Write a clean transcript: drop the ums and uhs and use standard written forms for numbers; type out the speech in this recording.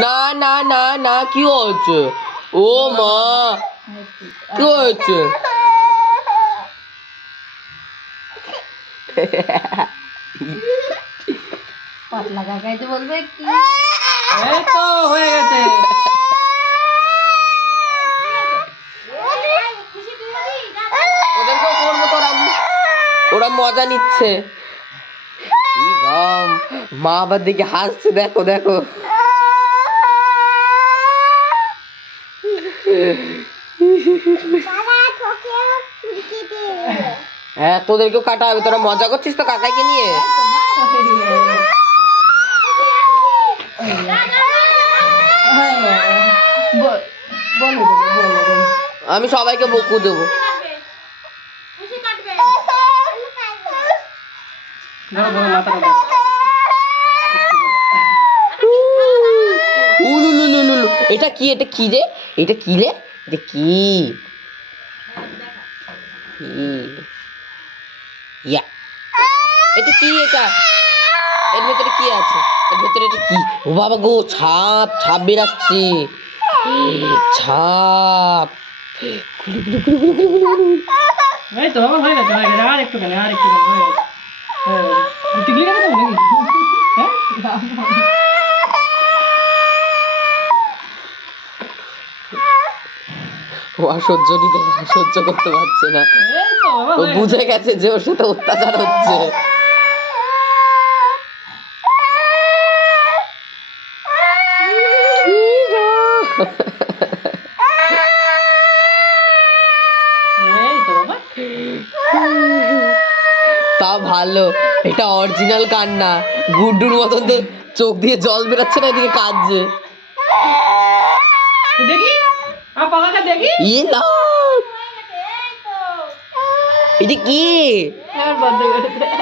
না না না না, কি হচ্ছে? ও মা, কি হচ্ছে? পাতলা কাকাইতে বলবে কি? এই তো হয়ে গেছে। ওদেরকেও করবো তোরা, ওরা মজা নিচ্ছে। এই রাম, মা আবার দিকে হাসছে, দেখো দেখো। হ্যাঁ, তোদেরকেও কাটা হবে। তোরা মজা করছিস তো কাকাইকে নিয়ে। আমি সবাইকে বকু দেবো। উলুলুলুলু, এটা কি? এটা কি রে? এটা কি রে? এটা কি? ইয়া, এটা কি? এটা এর ভেতরে কি আছে? এর ভেতরে এটা কি? ও বাবা গো, ছাপ ছাপ বেরাচ্ছি, ছাপ। এই তো আমার হয়ে গেছে, হয়ে গেছে। আর একটুখানি, আর একটুখানি হয়ে গেছে, হয়ে গেছে। টিকলি কেটে দেবো নাকি? হ্যাঁ? ও আর সহ্য করতে পারছে না। এই তো বাবা ও হয়ে বুঝে গেছে। গেছে যে ওর সাথে অত্যাচার হচ্ছে। এই তো বাবা। তা ভালো, এটা অরিজিনাল কান্না। গুড্ডুর মতন চোখ দিয়ে জল বেরোচ্ছে না, এদিকে কাঁদছে। তুই দেখি আমার পাখাটা দেখি। এটা কি? বন্ধ করে দে।